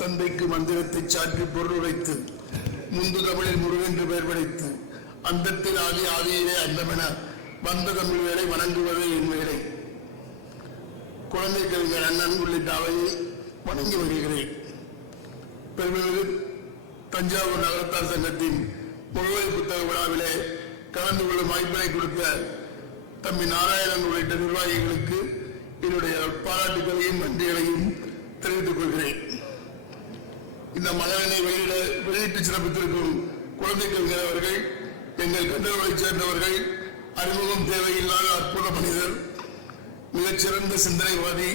தந்தைக்கு மந்திரத்தை சாற்றி பொருள் உரைத்து முந்து தமிழில் முருகென்று பெயர் படைத்து அந்தத்தில் ஆதி ஆதியிலே அந்தமென வந்த தமிழ் வேலை வணங்குவதே என் வேலை. குழந்தை கவிஞர் அண்ணன் உள்ளிட்ட அவையை வணங்கி வருகிறேன். பெருமிகு தஞ்சாவூர் நகரத்தார் சங்கத்தின் முழுவதை புத்தக விழாவிலே கலந்து கொள்ளும் வாய்ப்பினை கொடுத்த தம்பி நாராயணன் உள்ளிட்ட நிர்வாகிகளுக்கு என்னுடைய பாராட்டுகளையும் நன்றிகளையும் தெரிவித்துக் கொள்கிறேன். இந்த மகனை வெளியிட வெளியிட்டு சிறப்பித்திருக்கும் குழந்தை கவிஞர் அவர்கள் எங்கள் கண்டவர்களைச் சேர்ந்தவர்கள் அறிமுகம் தேவையில்லாத அற்புத மனிதர் மிகச்சிறந்த சிந்தனைவாதி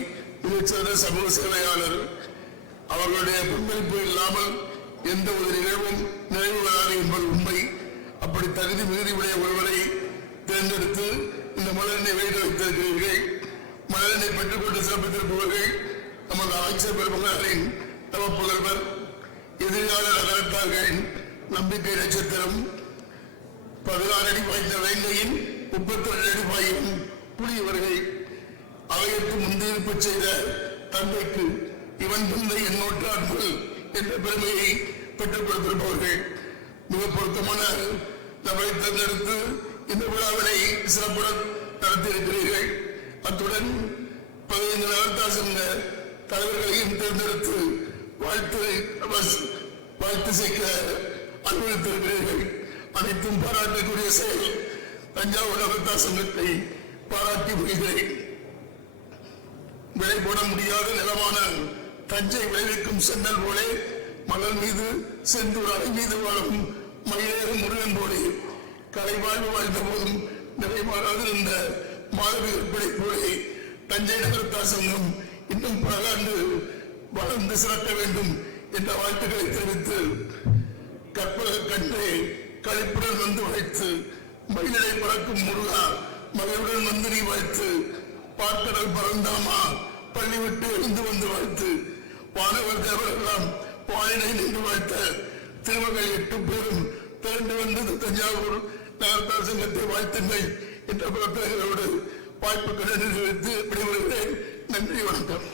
மிகச்சிறந்த சமூக சேவையாளர். அவர்களுடைய பங்களிப்பு இல்லாமல் எந்த ஒரு நிகழ்வும் நிறைவு வராது என்பது உண்மை. அப்படி தகுதி மிகுதி உடைய ஒருவரை தேர்ந்தெடுத்து இந்த மலரனை வெளியிட வைத்திருக்கிறீர்கள். மலரனை பெற்றுக்கொண்டு சிறப்பித்திருப்பவர்கள் நமது அமைச்சர் பெருமகளின் தவ புகழ்வர் எதிர்கால நகரத்தார்களின் நம்பிக்கை நட்சத்திரம் பதினாறு அடி பாய்ந்த வேங்கையின் முப்பத்தி ரெண்டு அடி பாயும் புலியவர்கள் அவையற்கு முன்னிருப்பு செய்த தந்தைக்கு இவன் தந்தை எண்ணூற்றார்கள் என்ற பெருமையை பெற்றுக் கொடுத்திருப்பவர்கள் மிக பொருத்தமான நபரை தேர்ந்தெடுத்து இந்த விழாவினை சிறப்புடன் நடத்தியிருக்கிறீர்கள். அத்துடன் பதினைந்து நகர்த்தார் தலைவர்களையும் தேர்ந்தெடுத்து வாழ்த்து வாழ்த்து சேர்க்க அனுமதித்திருக்கிறீர்கள் அனைத்தும் பாராட்டக்கூடிய செயல் தஞ்சாவூர் நகர்த்தார் சங்கத்தை பாராட்டி வருகிறேன் விலை போட முடியாத நிலமான தஞ்சை விளைவிக்கும் சென்னல் போலே மலர் மீது செந்தூர் அலை மீது வாழும் மயிலேறு முருகன் போலே கலை வாழ்வு வாழ்ந்த போதும் நிறைமாறாதிருந்த மாதவி கற்பனை போலே தஞ்சை நகரத்தார் சங்கம் இன்னும் பல ஆண்டு வளர்ந்து சிறக்க வேண்டும் என்ற வாழ்த்துக்களை தெரிவித்து கற்பக கண்டே கழிப்புடன் வந்து வைத்து மயிலை பறக்கும் முருகா மகளுடன் வந்து நீ வைத்து பாற்கடல் பறந்தாமா பள்ளி விட்டு எழுந்து வந்து வாழ்த்து வானவர் தேவரெல்லாம் வாயினை நின்று வாழ்த்த திருமகள் எட்டு பேரும் திரண்டு வந்தது தஞ்சாவூர் நகர்த்தார் சங்கத்தை வாழ்த்துங்கள் என்ற பிரார்த்தனைகளோடு வாய்ப்புகளை நிறைவேற்றி விடைபெறுகிறேன். நன்றி வணக்கம்.